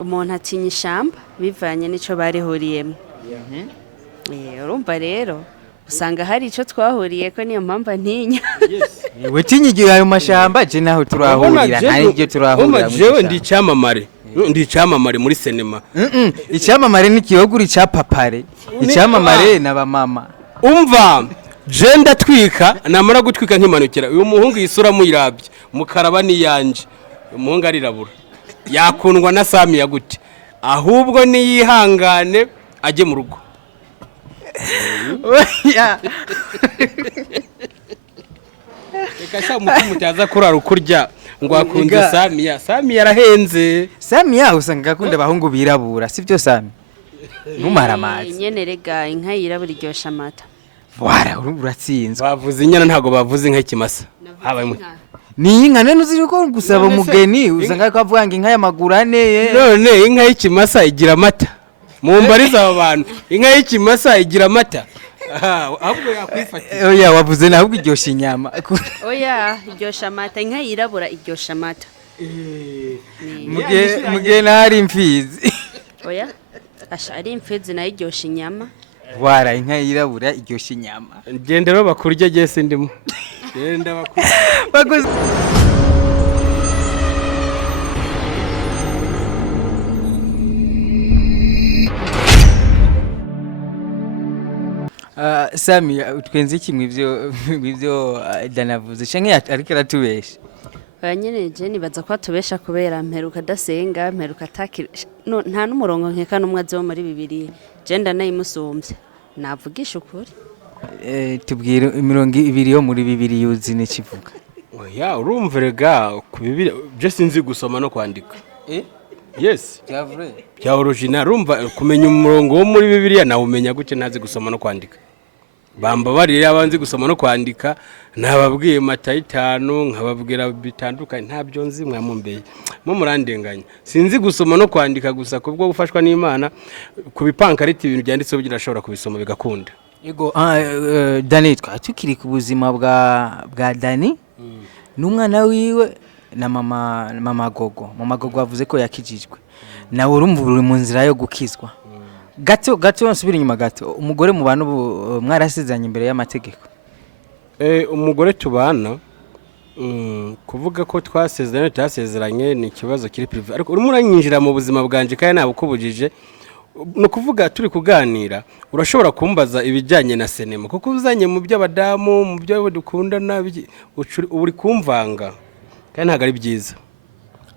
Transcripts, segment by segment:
umuntu atinya ishamba bivanye n'ico barihuriyemo. Urumva rero usanga hari ico twahuriye ko niyo mpamvu ntinya. we tinyigiye ayo mashamba je naho turahurira nta nibyo turahurira jewe ndi cyamamare ndi cyamamare muri sinema. Icyamamare ni kiyoguri ca papare icyamamare n'abamama umva je ndatwika namara gutwika nkimanukira uyu muhungu yisura muyirabye mukaraba ni yanje umuhungu arirabura yakundwa na Samia gute ahubwo niyihangane aje mu rugo. Reka sha mutima utaza kurara ukurya ngo akunze Samia arahenze. Samia usanga akunda abahungu birabura sivyo Samia numara amazi nyene rega inka yirabura iryosha amata. Wara uratsinzwe bavuze inyana ntago bavuze inka y'ikimasa habaye ni inka nene uzi ko gusaba umugeni usanga ko avuga ngo inka y'amagurane none inka y'ikimasa igira amata mumbariza aba bantu inka y'ikimasa igira amata ahubwo yakwifatira oya wavuze nahubwo iryosha inyama oya iryosha amata inka yirabura iryosha amata mugihe nari imfizi oya asha ari imfizi nayo iryosha inyama. Wara inka yirabura iryosha inyama gendero bakurya gese ndimo genda bakoze Samia utwenze kimwe ivyo danavuze canke ariko aratubesha nyene je nibaza ko atubesha kubera mperuka dasenga mperuka takira nta n'umurongo nkeka numwe azo muri bibiri je ndanayimusumbye navugisha ukuri. Tubwire imirongo ibiri yo muri bibiri yuzi n'ikivuga. Oya urumva rega ku bibiri je sinzi gusoma no kwandika. Yes bya original urumva kumenya umurongo wo muri bibiri na umenya gute nazi gusoma no kwandika. Bamba bari abanzi gusoma no kwandika nababwiye mata 5 nkababwira bitandukanye ntabyo nzi mwamumbeye mu murandenganya sinzi gusoma no kwandika gusa kubwo gufashwa n'Imana kubipankariti ibintu byanditse ubugira ashobora kubisoma bigakunda. Yego Dani tukiri ku buzima bwa Dani n'umwana wiwe na mama gogo avuze ko yakijijwe nawe urumva uri mu nzira yo gukizwa gato nsubira inyuma gato umugore mu bantu mwarasizanye imbere y'amategeko. Umugore tubana kuvuga ko twasezeranye ni ikibazo kiri privé ariko urimo uranyinjira mu buzima bwanje kandi nabukubujije no kuvuga turi kuganira urashobora kumbaza ibijyanye na sinema kuko uzanye mu by'abadamu mu byo dukundana uri kumvanga kandi ntago ari byiza.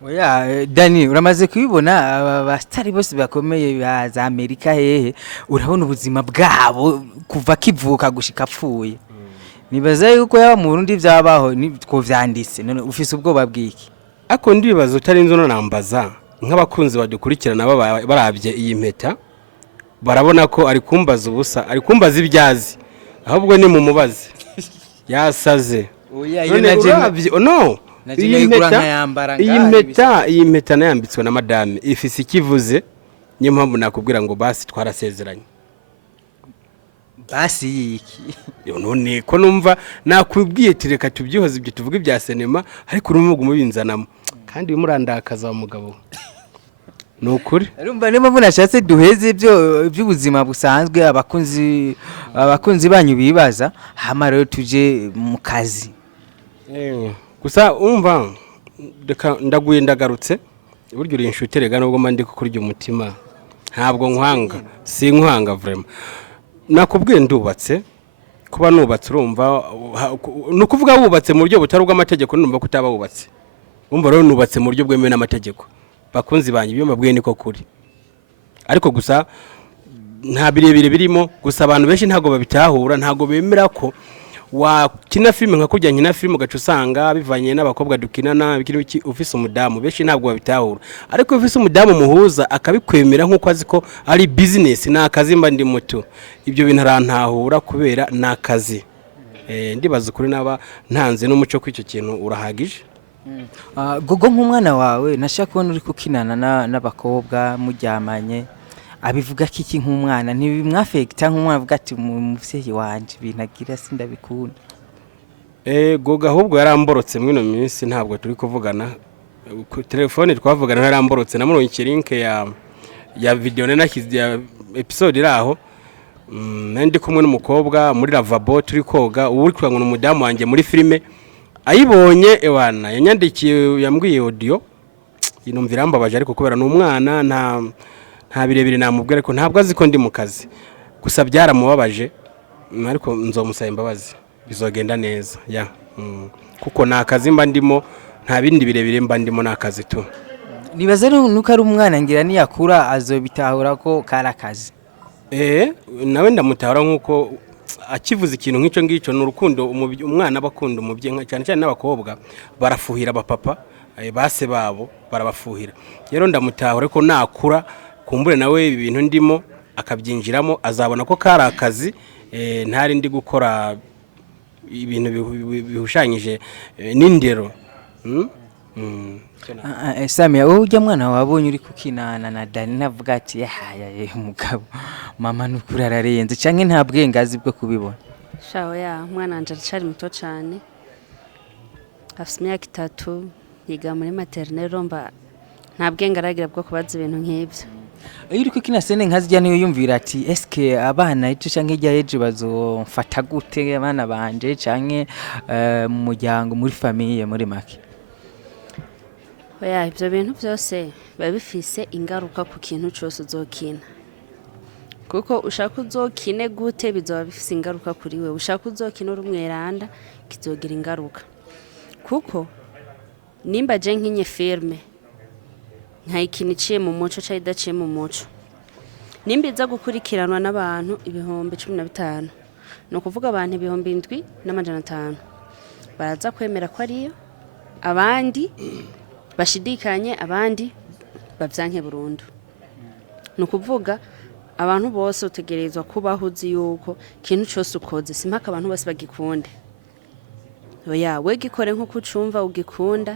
Oya Dani uramaze kubibona abastari bose bakomeye baza Amerika hehe urabona ubuzima bwabo kuva kivuka gushika apfuye nibaza yuko yaba mu Burundi byabaho nitwo vyanditse none ufise ubwoba bwiki ako ndibaza utarinzo no nambaza nk'abakunzi badukurikirana barabye iyi mpeta barabona ko ari kumbaza ubusa ari kumbaza ibyazi ahubwo ni mu mubazi yasaze. Oya iyo naje no iyi mpeta nayambitswe na madame ifise ikivuze niyo mpamvu nakubwira ngo basi twarasezeranye. Basi yiki none ko numva nakubwiye tireka tubyihoze ibyo tuvuga ibya sinema ariko urumuga umubinzanamo kandi bimurandakaza wa mugabo nukuri urumva niba munashatse duheze ibyo by'ubuzima busanzwe abakunzi banyu bibaza hama rero tuje mu kazi. Gusa umva ndaguye ndagarutse buryo uri inshuti rega nubwo mandi kukurya umutima ntabwo nkwanga si nkwanga vraiment nakubwiye ndubatse kuba nubatse urumva no kuvuga wubatse mu buryo butari bw'amategeko numva ko utaba wubatse umva rero nubatse mu buryo bwemewe n'amategeko bakunzi banje ibyo mbabwiye niko kuri ariko gusa nta birebire birimo gusa abantu benshi ntago babitahura ntago bemera ko wakina filime nka kujya nkina filime gacu usanga bivanye n'abakobwa dukinana bikiri ufise umudamu benshi ntabwo babitahura ariko ufise umudamu muhuza akabikwemera nkuko azi ko ari business na akazi mba ndi muto ibyo bintu arantahura kubera nakazi ndibaza kuri naba ntanze n'umuco kw'icyo kintu urahagije. Gogo nk'umwana wawe nashaka kubona uri kukinana n'abakobwa muryamanye abivuga kiki nk'umwana ntibimwafekta nk'umwana avuga ati umuvyeyi wanje binagira sindabikunda. Goga ahubwo yaramborotse mwino minsi ntabwo turi kuvugana ku telefone twavugana naramborotse namuronke link ya video nashyize ya episode iraho ndi kumwe n'umukobwa muri lavabo turi koga ubu uri kwanga n'umudamu wanje muri filime ayibonye ewana yanyandikiye yambwiye audio inumvira mbabaje ariko kubera n'umwana nta birebire namubwira ariko ntabwo azi ko ndi mu kazi gusa byaramubabaje ariko nzomusaba imbabazi bizogenda neza ya kuko nakazi mba ndimo nta bindi birebire mba ndimo nakazi tu nibaza nuko ari umwana ngira niyakura azobitahura ko karakazi nawe ndamutahura nkuko akivuza ikintu nk'icyo ngicyo n'urukundo umwana bakunda umubyeyi cyane cyane n'abakobwa barafuhira abapapa base babo barabafuhira rero ndamutahura ko nakura kumbure nawe ibintu ndimo akabyinjiramo azabona ko kari akazi ntari ndi gukora ibintu bihushanyije n'indero Samia wowe ujya mwana wabonye uri kukinana na Dani navuga ati yahaye umugabo mama nukuri ararenze canke nta bwengazi bwo kubibona shaho ya mwana wanje aracari muto cyane afite imyaka 3 yiga muri maternelle romba nta bwenge aragira bwo kubaza ibintu nk'ibyo iyo uri kukina sene nkazijya niyo yumvira ati eske abana icyo canke ijya ejo bazofata gute abana banje canke mu muryango muri famille muri make oya ibyo bintu byose biba bifise ingaruka ku kintu cyose uzokina kuko ushaka uzokine gute bizoba bifise ingaruka kuri we ushaka uzokina uri umweranda kizogira ingaruka kuko nimba je nkinye filme nkayikina iciye mu muco cyangwa idaciye mu muco nimba iza gukurikiranwa n'abantu 15,000 ni ukuvuga abantu 7,500 baraza kwemera ko ariyo abandi bashidikanye abandi bavyanke burundu ni ukuvuga abantu bose utegerezwa kubaho uzi yuko ikintu cyose ukoze simpaka abantu bose bagikunde oya we gikore nk'uko ucumva ugikunda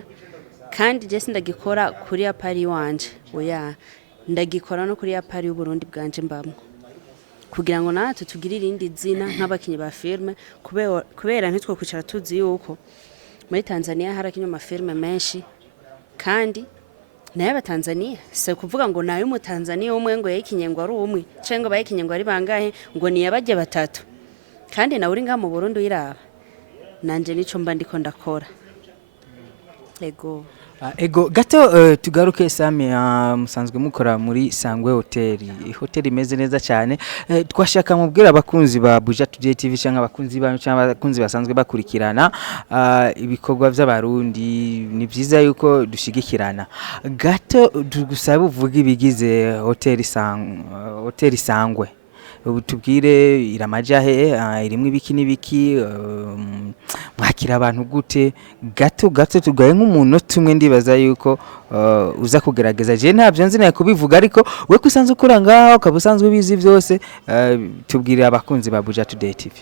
kandi je sindagikora kuri ya pari wanje oya ndagikora no kuri ya pari y'Uburundi bwanje mbamwe kugira ngo natwe tugire irindi zina nk'abakinyi ba filme kubera ntitwo kwicara tuzi yuko muri Tanzania harakinye amafilme menshi kandi naye abatanzania se kuvuga ngo nayo mu Tanzania umwe ngo yayikinye ngo ari umwe cengo bayikinye ngo ari bangahe ngo ni yabajye batatu kandi na uri nga mu Burundi iraba nanje nico mba ndiko ndakora ego gato tugaruke Samia musanzwe mukora muri Sangwe Hotel imeze neza cyane twashaka mubwira abakunzi ba BUJA TODAY TV cyangwa abakunzi banyu cyangwa abakunzi basanzwe bakurikirana ibikorwa by'abarundi ni byiza yuko dushigikirana gato tugusaba uvuga ibigize Hotel Sangwe tubwire iramajahe irimwe ibiki n'ibiki mwakira abantu gute gato tugaye nk'umuntu tumwe ndibaza yuko uza kugerageza je ntabyo nzi naye kubivuga ariko we kusanzwe ukora ngaho ukabusanzwe bizi byose tubwire abakunzi ba BUJA TODAY TV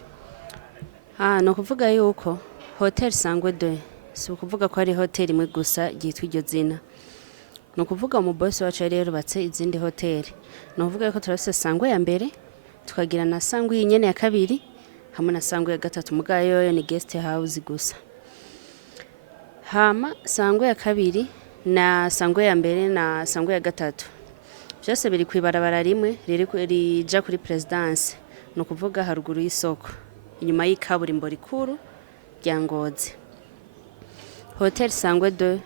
no kuvuga yuko Hotel Sangwe 2 si ukuvuga ko ari hotel imwe gusa yitwa iryo zina no kuvuga mu boss wacu yari yarubatse izindi hotel no kuvuga yuko turafise Sangwe ya mbere tukagira na Sangwe nyene ya kabiri hamwe na Sangwe ya gatatu mugayo ni guest house gusa hama Sangwe ya kabiri na Sangwe ya mbere na Sangwe ya gatatu byose biri kwibarabara rimwe rija kuri presidence no kuvuga haruguru y'isoko inyuma y'ikaburimbo rikuru rya Ngozi Hotel Sangwe 2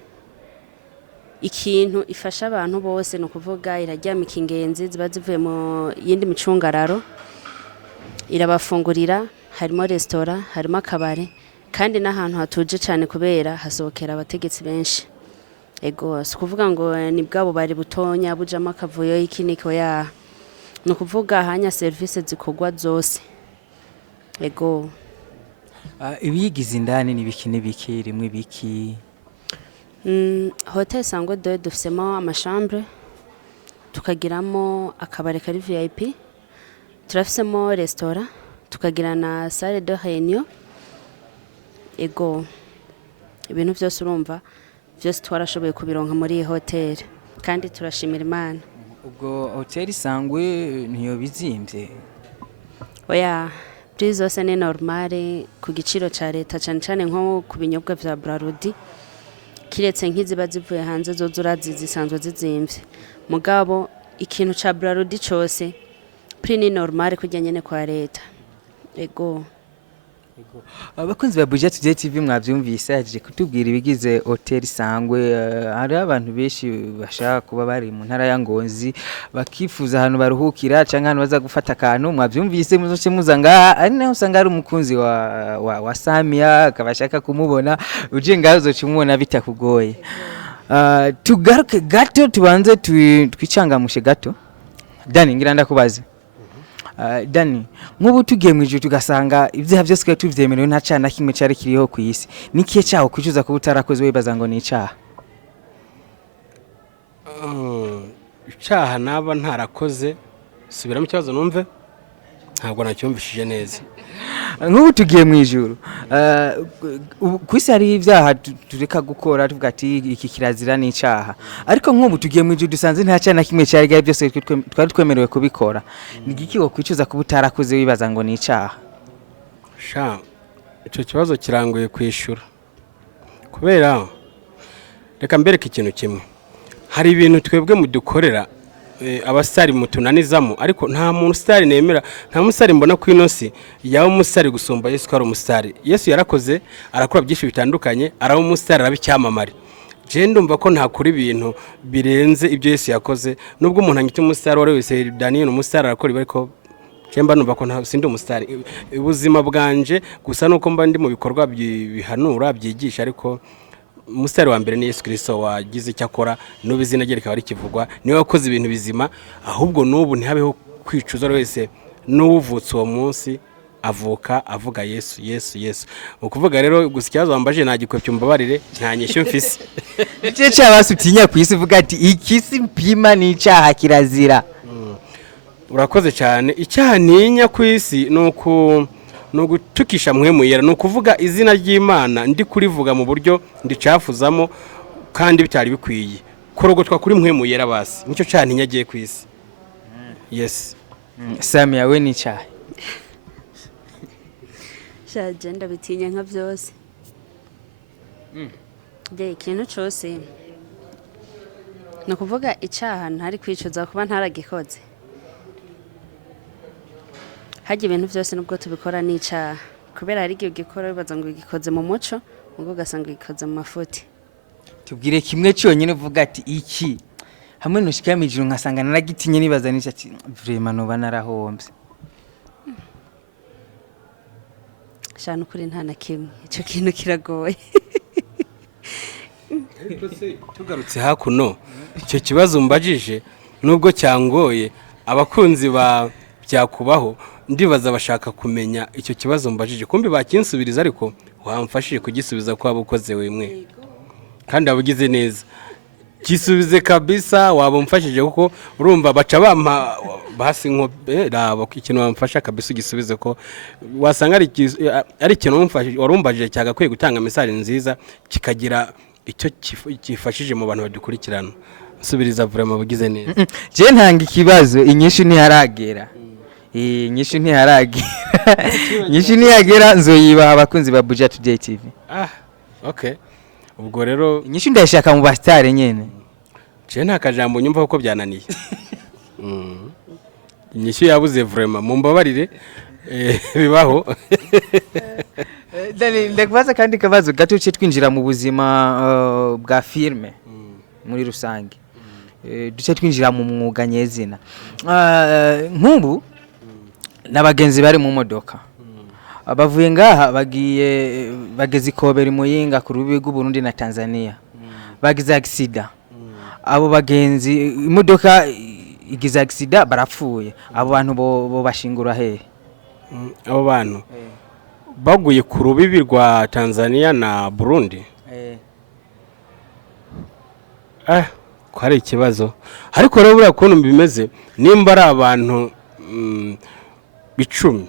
ikintu ifasha abantu bose no kuvuga iraryamika ingenzi ziba zivuye mu yindi micungararo irabafungurira harimo restaurant harimo akabare kandi n'ahantu hatuje cyane kubera hasohokera abategetsi benshi ego kuvuga ngo ni bwabo bari butonya bujama akavuyo y'ikiniko ya no kuvuga hanya service zikogwa zose ego ibigize indani ni biki n'ibiki rimwe ibiki Hotel Sangwe 2 dufisemo amachambre tukagiramo akabare kari VIP turafisemo restaurant tukagira na salle de réunion ego ibintu byose urumva byose twarashoboye kubironka muri iyi hotel kandi turashimira Imana ubwo Hotel Sangwe niyo bizimvye oya prix zose ni normale ku giciro ca leta cyane cyane nko ku binyobwa vya Brarudi kiretse nk'iziba zivuye hanze zo zurazi zisanzwe zizimvye mugabo ikintu ca Braludi cose prix ni normal kujya nyene kwa leta ego. Abakunzi ba BUJA TODAY TV mwavyumvise yaje kutubwira ibigize hotel Sangwe. Hari abantu benshi bashaka kuba bari mu ntara ya Ngozi bakifuza ahantu baruhukira canke ahantu baza gufata akantu, mwavyumvise muzoce muza ngaha, ari naho usanga ari umukunzi wa Samia akabashaka kumubona uje ngaho uzoca umubona bitakugoye. Tugaruke gato tubanze twicangamushe gato. Dani ngira ndakubaze. Dani, nk'ubu tugiye mu ijuru tugasanga ibyaha byose ko tuvyemerewe nta cana kimwe cyari kiriho ku isi. Nikiye cyaho kwicuza ko utarakoze wibaza ngo ni icaha? Icaha naba ntarakoze subiramo ikibazo numve ntabwo nacyumvishije neza. Nk'ubu tugiye mu ijuru ku isi hari ibyaha tureka gukora tuvuga ati iki kirazira ni icaha, ariko nk'ubu tugiye mu ijuru dusanze nta cana kimwe cyari gaye byose twari twemerewe kubikora. Ni igiki wo kwicuza ko utarakoze wibaza ngo ni icaha? Ico kibazo kirangoye kwishura kubera reka mbereke ikintu kimwe. Hari ibintu twebwe mu dukorera abasitari mutunanizamo, ariko nta muntu sitari nemera, nta musitari mbona ku inosi yawe umusitari gusumba Yesu ko ari umusitari. Yesu yarakoze arakora byinshi bitandukanye, araba umusitari arabicyamamare. Je ndumva ko nta kuri ibintu birenze ibyo Yesu yakoze, nubwo umuntu angita umusitari wari wese Daniel umusitari arakora, ariko Chemba numva ko nta sindi umusitari. Ubuzima bwanje gusa nuko mba ndi mu bikorwa bihanura byigisha, ariko umusitari wa mbere ni Yesu Kristo wagize cyakora n'ubu izina rye rikaba rikivugwa, niwe wakoze ibintu bizima. Ahubwo n'ubu ntihabeho kwicuza wese n'uvutse uwo munsi avuka avuga Yesu Yesu Yesu. Ukuvuga rero gusa cyazo wambaje nagikwepye umbabarire nta nyishyo mfise. Icyo cyabasutinya kwisi vuga ati ikisi mpima ni icaha kirazira. Urakoze cyane. Icyaha ninya kwisi nugutukisha muhemu yera, nukuvuga izina ry'Imana ndi kurivuga mu buryo ndicafuzamo kandi bitari bikwiye korogotwa kuri muhemu yera basi. Nicyo cyaha ninya giye kwisi. Yes. Samia we ni cyaha. Shaje ndabitinya nka byose. De ikintu cyose nukuvuga icyaha ntari kwicuza kuba ntaragikoze. Haje ibintu byose nubwo tubikora nicyaha kubera hari igihe gikora bibaza ngo gikoze mu muco ngo gasanga gikoze mu mafuti. Tubwire kimwe cyonyine uvuga ati iki hamwe nushikamirijwe nkasanga naragitinye nibaza nica ati vraiment no banarahombye. Shana kuri nta na kimwe ico kintu kiragoye. Tugarutse hakuno icyo kibazo mbajije nubwo cyangoye abakunzi ba byakubaho ndibaza bashaka kumenya icyo kibazo mbajije kumbi bakinsubiriza, ariko wamfashije kugisubiza kwa bukoze wemwe kandi abugize neza. Kisubize kabisa wabumfashije kuko urumva baca bampa basi nko raba ikintu wamfasha kabisa ugisubize ko wasanga ari ikintu wamfashije warumbajije cyagakwiye gutanga message nziza kikagira icyo kifashije mu bantu badukurikirana. Subiriza vraiment bugize neza. Je ntanga ikibazo inyishu ntiharagera. Inyishu ntiharagera. Inyishu ntiyagera nzoyiba abakunzi ba BUJA TODAY TV. Okay. Ubwo rero inyishu ndashaka mu bastare nyene. Je nta kajambo nyumva uko byananiye. Inyishu yabuze vraiment mumbabarire bibaho. Dani ndakubaza kandi kabazo gato cyo twinjira mu buzima bwa filme muri rusange. Duce twinjira mu mwuga nyezina. Nk'ubu nabagenzi bari mu modoka. Abavuye ngaha bageze ikobera Muyinga ku rubi rw'Uburundi na Tanzania. Bagize accident. Abo bagenzi imodoka igize accident barapfuye. Abo bantu bo bashingura hehe? Abo bantu baguye ku rubibi rwa Tanzania na Burundi. Ko hari ikibazo, ariko rero buriya kuntu bimeze nimba ari abantu 10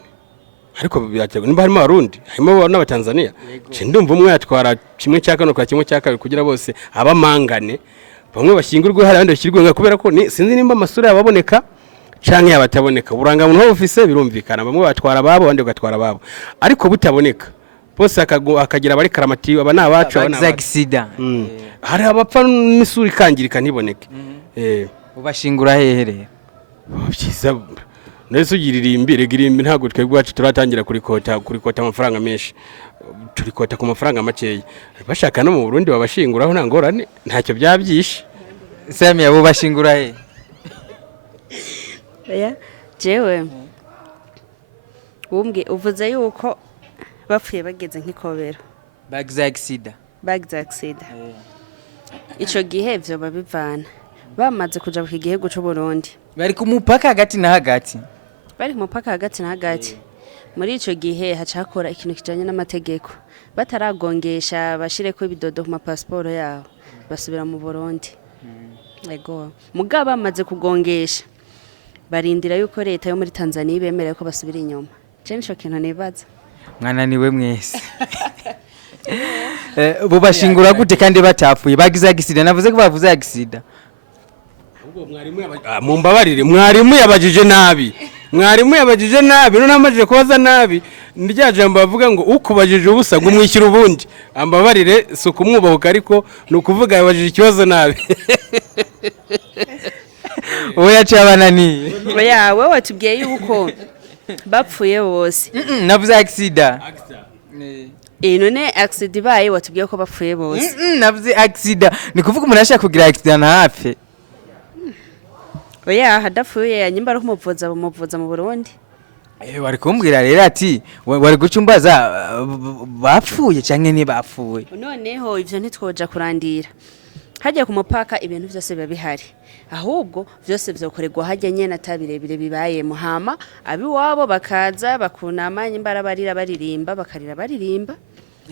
ariko byakego nimba harimo abarundi harimo n'abatanzania je ndumva umwe yatwara kimwe cya kano kwa kimwe cya kabiri kugira bose abamangane bamwe bashingurwe hari abandi bashyirwe kubera ko sinzi nimba amasura yababoneka canke yabataboneka. Buranga muntu ofise birumvikana bamwe batwara babo abandi bagatwara babo, ariko butaboneka bose akagira abari karamati aba nabacu accident hari abapfa n'isuri kangirika ntiboneke ubashingura hehe byiza nese ugiririmbi regirimbi ntago twebwe wacu turatangira kurikota amafaranga menshi turikota ku mafaranga makeya bashaka no mu Burundi babashinguraho nta ngorane ntacyo byabyishe Samia bo bashingura he jewe uvuze yuko bapfuye bageze nk'ikobero bagize accident ico gihe vyo babivana bamaze kuja ku gihugu cy'u Burundi bari ku mupaka hagati na hagati muri ico gihe hacakora ikintu kijanye n'amategeko bataragongesha bashire ko ibidodo ku passport yabo basubira mu Burundi ego mugaba bamaze kugongesha barindira yuko leta yo muri Tanzania ibemerera ko basubira inyuma cencho kintu nibaza mwananiwe mwese bo bashingura gute kandi batapfuye bagize accident navuze ko bavuze accident ubwo mumbabarire mwarimu yabajije nabi none amajije kubaza nabi ndya jambo bavuga ngo ukubajije ubusa gumwishyira ubundi ambabarire suku mwubahuka ariko nukuvuga yabajije ikibazo nabi oya cabanani oya wewe watubwiye yuko bapfuye bose navuze accident none accident baye watubwiye ko bapfuye bose navuze accident ni kuvuga umuntu ashaka kugira accident hafi oya hadapfuye yanyimba ari kumuvuza mu Burundi wari kumbwira rero ati wari gucumbaza bapfuye canke ni bapfuye noneho ivyo ntitwoja kurandira hajya ku mupaka ibintu byose biba bihari ahubwo byose byokorerwa hajya nyene atabirebire bibaye muhama abi wabo bakaza bakunama nyimbara baririmba bakarira baririmba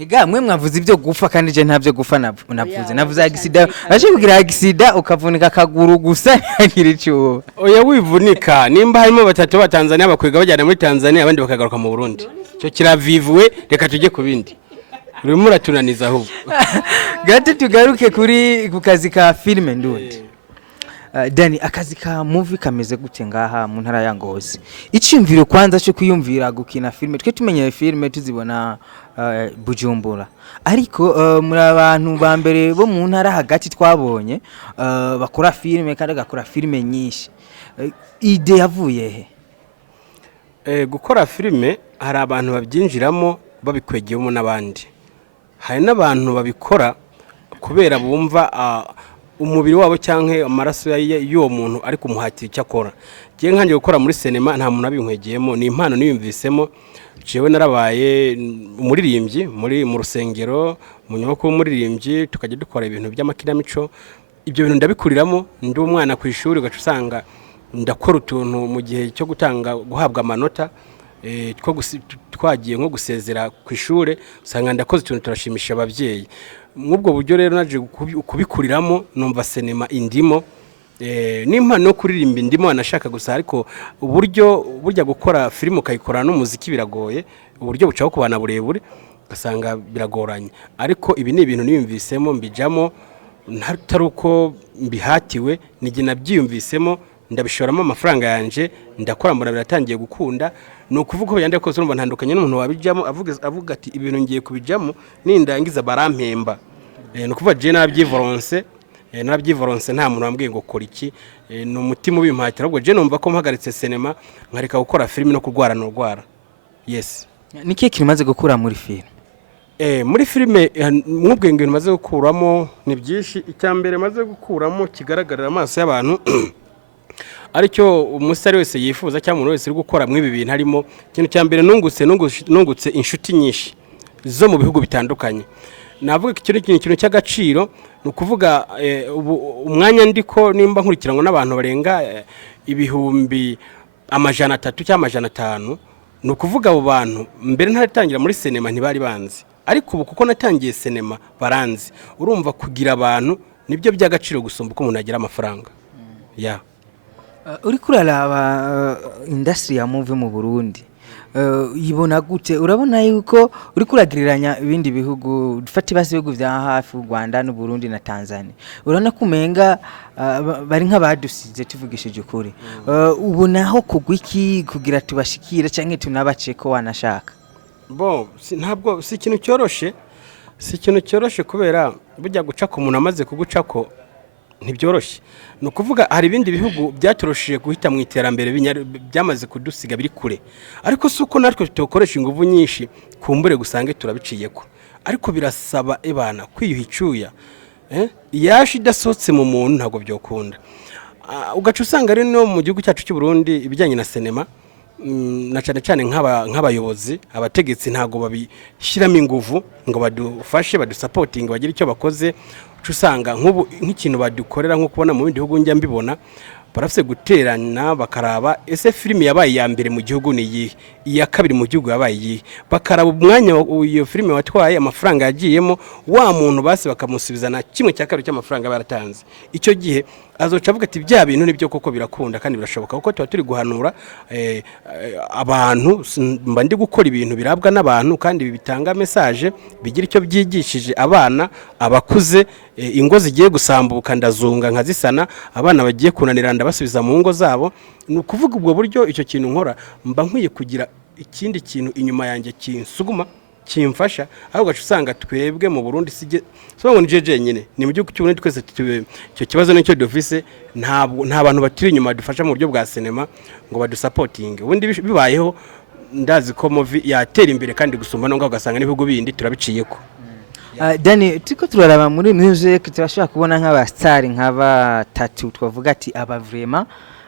ega mwe mwavuze ibyo gufa kandi je ntavyo gufa navuze accident aje kugira accident ukavunika akaguru gusa ngira icuba oya wivunika nimba harimo batatu ba Tanzania bakwega bajyana muri Tanzania abandi bakagaruka mu Burundi cyo kiravivuwe reka tujye kubindi urimo uratunaniza ahubwo gati tugaruke kuri ku kazi ka filme ndundi Dani akazi ka movie kameze gute ngaha mu ntara ya Ngozi icimviro kwanza cyo kuyumvira gukina filme twe tumenyeye filme tuzibona Bujumbura ariko muri abantu ba mbere bo mu ntara hagati twabonye bakora filme kandi gakora filme nyinshi ide yavuye he gukora filme hari abantu babyinjiramo babikwegeyemo n'abandi hari n'abantu babikora kubera bumva umubiri wabo cyanke amaraso y'uwo muntu ari kumuhatira icyo akora giye nkanje gukora muri cinema nta muntu abinkwegeyemo ni impano niyumvisemo jewe narabaye umuririmbyi mu rusengero mu nyubako y'umuririmbyi tukajya dukora ibintu by'amakinamico ibyo bintu ndabikuriramo ndi umwana ku ishuri gacu usanga ndakora utuntu mu gihe cyo guhabwa amanota twagiye nko gusezera ku ishure usanga ndakoze utuntu turashimisha abavyeyi mwubwo buryo rero naje kubikuriramo numva cinema indimo n'impano yo kuririmba indimo anashaka gusa ariko burya gukora filime ukayikora n'umuziki biragoye uburyo bucaho kubana burebure gasanga biragoranye ariko ibi ni ibintu niyumvisemo mbijamo ntaruko mbihatiwe nige nabyiyumvisemo ndabishoramo amafaranga yanje ndakora mbona biratangiye gukunda no kuvuga ko yande kose urumva ntandukanye n'umuntu wabijamo avuga ati ibintu ngiye kubijamo nindangiza barampemba no kuvuga je nabyivoronse nta muntu wambwiye ngo kora iki no mutima ubimpatira ahubwo je numva ko mpagaritse cinema nkareka gukora filime no kurwara yes niki kimaze gukura muri filime muri filime mwubwenge bimaze gukuramo ni byinshi icyambere maze gukuramo kigaragarira amaso y'abantu aricyo umusare wese yifuza cyangwa umuntu wese uri gukora mwibi bintu harimo ikintu cyambere nungutse inshuti nyinshi zo mu bihugu bitandukanye navuga ikintu cy'agaciro nukuvuga umwanya ndiko nimba nkurikiranwa n'abantu barenga ibihumbi 300 cyangwa 500 nukuvuga abo bantu mbere ntaratangira muri cinema ntibari banzi ariko ubu kuko natangiye cinema baranzi urumva kugira abantu nibyo by'agaciro gusumba uko umuntu agira amafaranga uri kuraraba industry ya movie mu Burundi yibona gute urabona yuko uri kuragiriranya ibindi bihugu dufata ibasi bihugu vya hafi u Rwanda n'u Burundi na Tanzania urana kumenga bari nk'abadusize tuvugishije ukuri ubonaho kugwiki kugira tubashikira canke tunabace ko wanashaka ntabwo si ikintu cyoroshe kubera bujya guca ku muntu amaze kugucako ntibyoroshe. No kuvuga hari ibindi bihugu byatoroshije guhita mu iterambere byamaze kudusiga biri kure, ariko suko natwe tukoresha ingufu nyinshi kumbure gusange turabiciyeko, ariko birasaba ebana kwiyuha icuya yashi idasotse mu muntu ntabwo byokunda. Ugaca usanga rero no mu gihugu cyacu cy'u Burundi ibijyanye na sinema na cyane nk'abayobozi abategetsi ntago babishyiramo ingufu ngo badufashe badusapotinga bagire icyo bakoze. Usanga nk'ikintu badukorera nko kubona mu bindi bihugu njya mbibona barafise guterana bakaraba ese filime yabaye ya mbere mu gihugu ni yihe, iya kabiri mu gihugu yabaye yihe, bakaraba umwanya iyo filime watwaye amafaranga yagiyemo wa muntu base bakamusubizana kimwe cya kabiri cy'amafaranga baratanze. Icyo gihe azoca avuga ati bya bintu nibyo koko birakunda kandi birashoboka kuko tuba turi guhanura abantu mba ndi gukora ibintu birabwa n'abantu kandi bitanga message bigira icyo byigishije abana abakuze ingo zigiye gusambuka ndazunga nkazisana abana bagiye kunanira ndabasubiza mu ngo zabo. Ni ukuvuga ubwo buryo icyo kintu nkora mba nkwiye kugira ikindi kintu inyuma yanjye kinsuguma kimfasha, aho gacu usanga twebwe mu Burundi so ngo nijeje nyine ni mu gihugu cy'Uburundi twese icyo kibazo nicyo dufise nta bantu batiri inyuma dufasha mu buryo bwa sinema ngo badusapotinge. Ubundi bibayeho ndazi ko movie yatera imbere kandi gusumba no ngo ugasanga n'ibihugu bindi turabiciyeko. Dani turiko turaraba muri music turashaka kubona nk'abastar nk'abatatu twavuga ati aba vraiment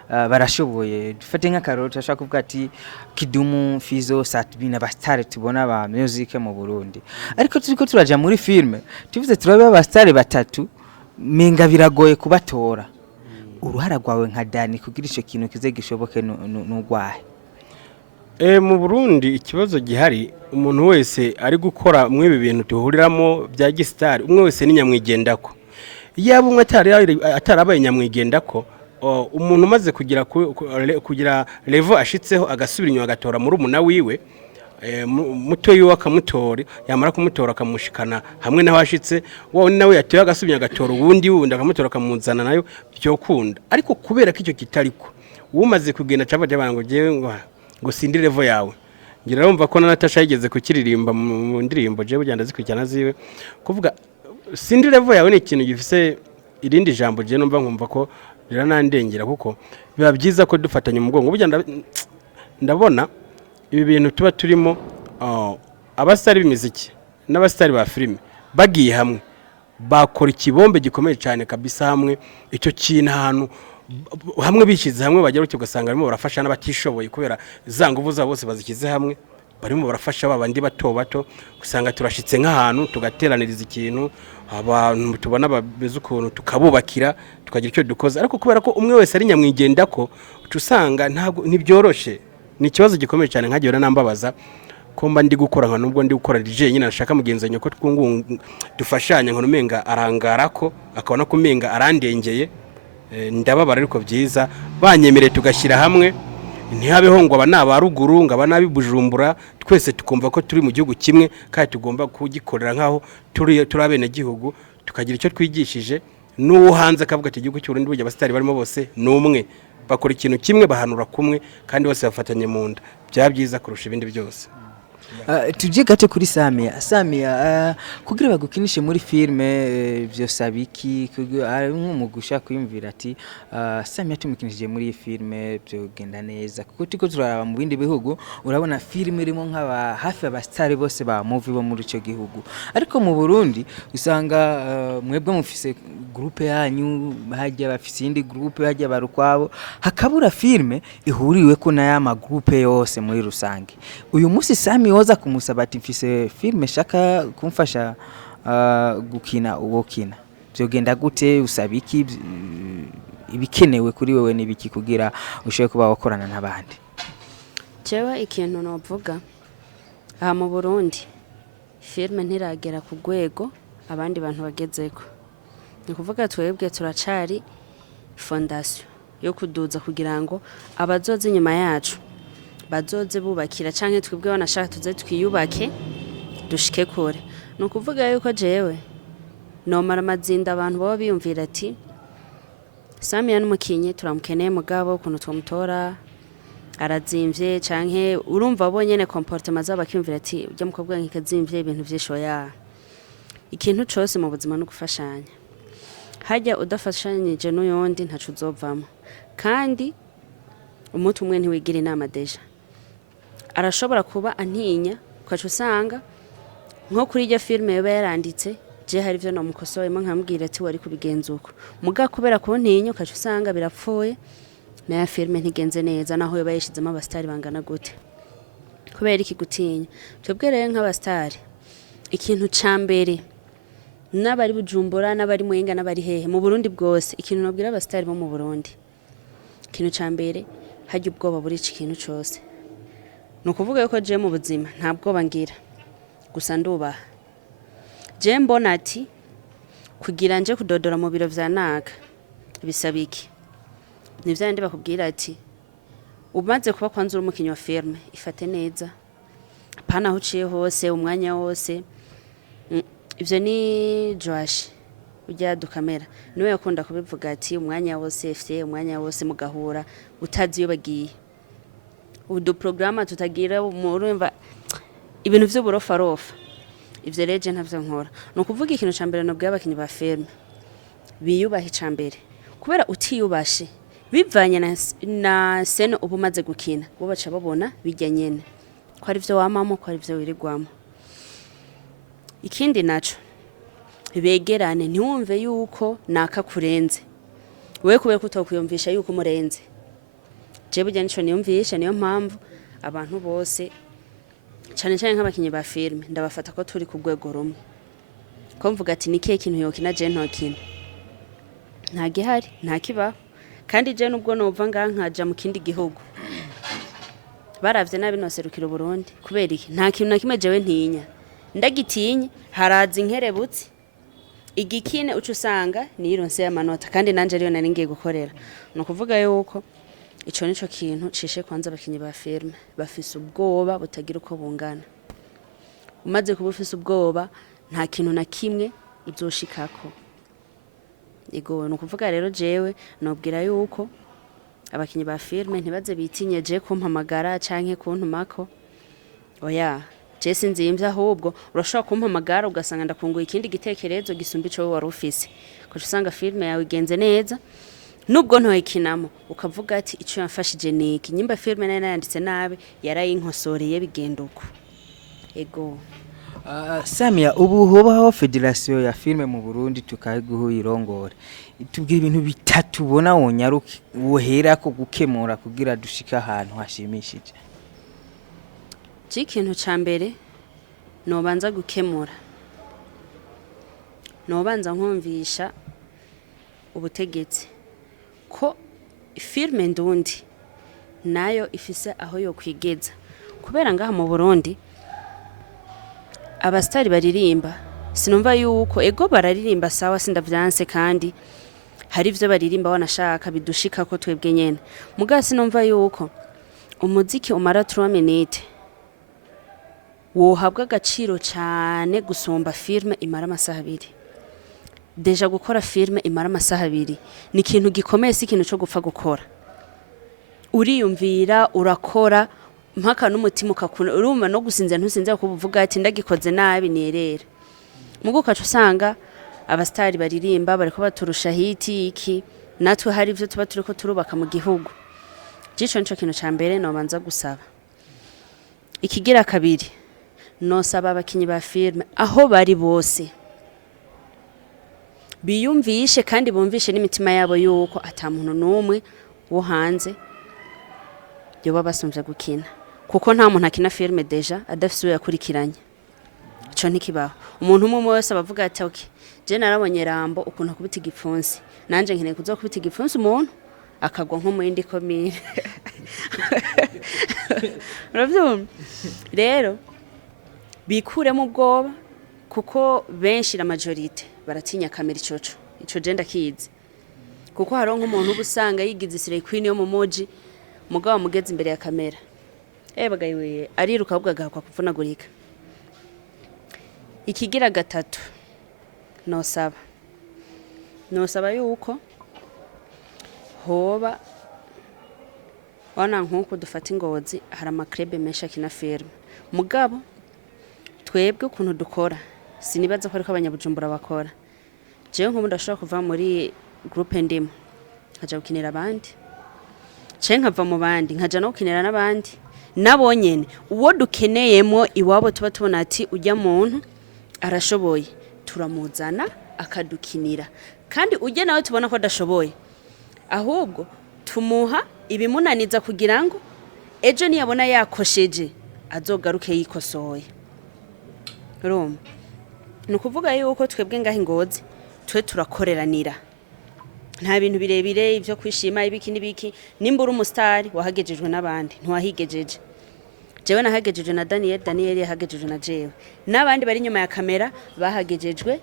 barashoboye. Dufate nk'akaroro turashaka kuvuga ati Kidumu, Fizo, Satbina abastar tubona ba music mu Burundi, ariko turiko turaja muri filme tuvuze turabe abastar batatu menga biragoye kubatora. Uruhara rwawe nka Dani kugira ico kintu kize gishoboke n'ugwahe? Mu Burundi ikibazo gihari umuntu wese ari gukora mwe bintu tuhuriramo bya gistar umwe wese ni nyamwigendako. Yaba umwe atarabaye nyamwigendako umuntu maze kugira level ashitseho agasubira inyuma agatora muri umuna wiwe muto yiwe akamutora yamara kumutora akamushikana hamwe naho ashitse wowe nawe yatoye agasubira agatora ubundi wundi akamutora akamuzana nayo byo kunda. Ariko kubera ko icyo kitariko umaze kugenda cabaje abantu jewe ngo sindi level yawe ngira urumva ko Natasha yigeze kukiririmba mu ndirimbo je bugenda zikurikirana ziwe kuvuga sindi level yawe ni ikintu gifise irindi jambo je numva nkumva ko riranandengera kuko biba byiza ko dufatanya umugongo bugenda. Ndabona ibi bintu tuba turimo abasitari b'imiziki n'abasitari ba filime bagiye hamwe bakora ikibombe gikomeye cyane kabisa hamwe. Icyo kintu ahantu hamwe bishize hamwe bagera cyo gasanga barimo barafasha n'abatishoboye kubera za nguvu za bose bazikize hamwe barimo barafasha babandi bato usanga turashitse nk'ahantu tugateraniriza ikintu abantu tubona babeze ukuntu tukabubakira tukagira icyo dukoze. Ariko kubera ko umwe wese ari nyamwigendako usanga ntabwo ntibyoroshe. Ni ikibazo gikomeye cyane nkagiye nambabaza ko mba ndi gukora nka nubwo ndi gukora DJ nyine nashaka mugenzanyo ko dufashanya nko numenga arangarako akabona ko menga arandengeye. Ndababara ariko byiza banyemereye tugashyira hamwe ntihabeho ngo aba nabaruguru ngo aba nabibujumbura twese tukumva ko turi mu gihugu kimwe kandi tugomba kugikorera nkaho turi abene gihugu tukagira icyo twigishije n'uwo hanze akavuga ati igihugu cy'u Burundi burya abasitari barimo bose n'umwe bakora ikintu kimwe bahanura kumwe kandi bose bafatanye mu nda byaba byiza kurusha ibindi byose. Tujye gato kuri Samia kugira bagukinishe muri filme byo sabiki nk'umugusha kuyumvira ati Samia tumukinishije muri iyi filme byo genda neza kuko tiko turaraba mu bindi bihugu urabona filme irimo nk'aba hafi abasitari bose ba movie bo muri cyo gihugu, ariko mu Burundi usanga mwebwe mufise groupe yanyu hajya bafise indi groupe hajya barukwabo hakabura filme ihuriwe ko na ya ma groupe yose muri rusange. Uyu munsi Samia woza kumusaba ati mfise filme shaka kumfasha gukina ubokina byogenda gute usabiki ibikenewe kuri wewe nibiki kugira ushoye kuba wakorana n'abandi? Jewe ikintu novuga aha mu Burundi filme ntiragera ku rwego abandi bantu bagezeko. Ni kuvuga twebwe turacari fondation yo kuduza kugira ngo abazoze inyuma yacu bazoze bubakira canke twebwe banashaka tuze twiyubake dushike kure. No kuvuga yuko jewe nomara amazinda abantu baba biyumvira ati Samia n'umukinyi turamukeneye mugabo kuno tumutora arazimvye canke urumva abonye ne comportement zabo akiyumvira ati ujya mukobwa nkikazimvye ibintu vy'ishoya. Ikintu cose mu buzima no gufashanya. Hajya udafashanyije n'uyondi ntacu uzovamo. Kandi umutu umwe ntiwigira inama deja. Arashobora kuba antinya ukaca usanga nko kuri iryo filime yoba yaranditse je hari ivyo namukosoyemo nkambwira ati wari kubigenza uko. Muga kubera ko ntinya ukaca usanga birapfuye na ya filime ntigenze neza naho yoba yishizemo abastari bangana gute. Kubera iki gutinya. Twebwe rero nk'abastari ikintu ca mbere n'abari Bujumbura n'abari Mwenga n'abari hehe mu Burundi bwose ikintu nabwira abastari bo mu Burundi ikintu ca mbere hajya ubwoba buri ikintu cose nukuvuga yuko je mu buzima nta bwoba ngira gusa ndubaha je mbona ati kugira nje kudodora mu biro vya naga bisabiki nivyo ndi bakubwira ati umaze kuba kwanzura umukinyi wa firme ifate neza pana aho uciye hose umwanya wose. Ivyo ni Josh ujya dukamera niwe yakunda kubivuga ati umwanya wose fye umwanya wose mugahura utazi yo bagiye udu programa tutagira murumva ibintu vy'uburofarofa. Ivyo reje ntavyo nkora no kuvuga ikintu ca mbere no bw'abakinyi ba firme biyubahe ca mbere kubera utiyubashe bivanye na seno ubumaze gukina bo baca babona bijya nyene ko ari vyo wamamo ko ari vyo wirigwamo. Ikindi naco begerane ntiwumve yuko naka kurenze wewe kubera kutokuyumvisha yuko murenze. Je burya nico niyumvisha niyo mpamvu abantu bose cyane cyane nk'abakinyi ba filme ndabafata ko turi ku rwego rumwe ko mvuga ati nikiye kintu yokina je ntokina nta gihari nta kiba kandi je nubwo nova nkaja mu kindi gihugu baravye nabi noserukira Burundi kubera iki nta kintu nakime jewe ntinya ndagitinye haraza inkerebutsi igikine ucu usanga nironse y'amanota kandi nanje ariyo nari ngiye gukorera no kuvuga yuko ico nico kintu cishe kwanza abakinyi ba firme bafise ubwoba butagira uko bungana. Umaze kuba ufise ubwoba nta kintu na kimwe izoshikako. Ego no kuvuga rero jewe nobwira yuko abakinyi ba firme ntibaze bitinye je kumpamagara canke kuntumako oya je sinzimvye ahubwo urashobora kumpamagara ugasanga ndakunguye ikindi gitekerezo gisumba ico wari ufise kuko usanga filme yawe igenze neza nubwo ntoyikinamo ukavuga ati ico yamfashije niki nyimba filme nayo yanditse nabi yarayinkosoreye bigenda uko. Ego Samia ubu hobaho federation ya filme mu Burundi tukayiguha irongore tubwira ibintu bitatu bona wonyaruke wohera ko gukemura kugira dushika ahantu hashimishije. Ikintu ca mbere nobanza gukemura nobanza nkumvisha ubutegetsi ko filme ndundi nayo ifise aho yo kwigeza kubera ngaha mu Burundi abastari baririmba sinumva yuko ego bararirimba sawa sindavyanse kandi hari ivyo baririmba wanashaka bidushika ko twebwe nyene mugasi sinumva yuko umuziki umara 3 minutes wohabwa agaciro cyane gusumba filme imara amasaha 2. Deja gukora filme imara amasaha 2 ni ikintu gikomeye si ikintu cyo gupfa gukora. Uriyumvira urakora mpaka n'umutima ukakuna urumva no gusinzira ntusinzira kuvuga ati ndagikoze nabi nierera. Mugukaca usanga abastari baririmba bariko baturusha hiti iki natwe hari ivyo tuba turiko turubaka mu gihugu. Jico nico kintu ca mbere no banza gusaba. Ikigira kabiri nosaba abakinyi ba filme aho bari bose biyumvishe kandi bumvishe n'imitima yabo yuko ata muntu numwe wo hanze yoba basumvye gukina kuko nta muntu akina filme deja adafise yakurikiranye ico ntikibaho. Umuntu umwe wese abavuga ati okay je narabonye Rambo ukuntu kubita igipfunsi nanje nkeneye kuzokubita igipfunsi umuntu akagwa nko mu yindi komine. Uravyumva rero bikure mu bwoba kuko benshi la majorite baratinya kamera ico je ndakizi kuko haronka umuntu ubusanga yigize sire queen yo mu moji mugabo mugeze imbere ya kamera bagayiwe ariruka ahubwo agahakwa kuvunagurika. Ikigira gatatu nosaba yuko hoba wana nkuko dufata ingozi hari amakrebe menshi akina firme mugabo twebwe ukuntu dukora sinibaza ko ariko abanyabujumbura bakora jewe nko ndashobora kuva muri groupe ndimo nkaja gukinira abandi nkava mu bandi nkaja no gukinira n'abandi nabonyene uwo dukeneyemo iwabo tuba tubona ati ujya muntu arashoboye turamuzana akadukinira kandi ujye nawe tubona ko adashoboye ahubwo tumuha ibimunaniza kugira ngo ejo niyabona yakosheje azogaruke yikosoye Roma nukuvuga yuko twebwe ngaho ingozi twe turakoreranira nta bintu birebire ivyo kwishima ibiki nibiki nimbura umustar wahagejejwe n'abandi ntiwahigejeje jewe nahagejejwe na Daniel yahagejejwe na jewe n'abandi bari nyuma ya kamera bahagejejwe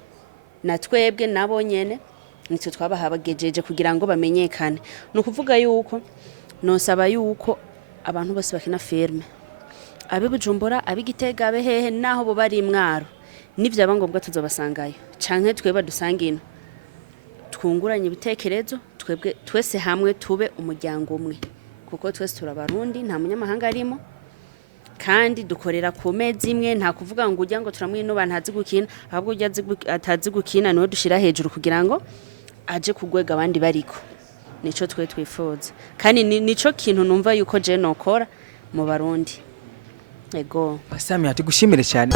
na twebwe nabo nyene nitwe twabahabagejeje kugira ngo bamenyekane nukuvuga yuko nosaba yuko abantu bose bakina firme abe Bujumbura abe Gitega abe hehe naho bo bari Mwaro nivyo abangombwa tuzobasangayo canke tweba dusangino twunguranye ibitekerezo twebwe twese hamwe tube umuryango umwe kuko twese turabarundi nta munyamahanga arimo kandi dukorera ku mezi imwe nta kuvuga ngo ujya ngo turamwinuba ntazi gukina ahubwo ujya atazi gukina niwe dushira hejuru kugira ngo aje kugwega abandi bariko nico twe twifuza kandi nico kintu numva yuko je nokora mu barundi ego Samia tugushimire cyane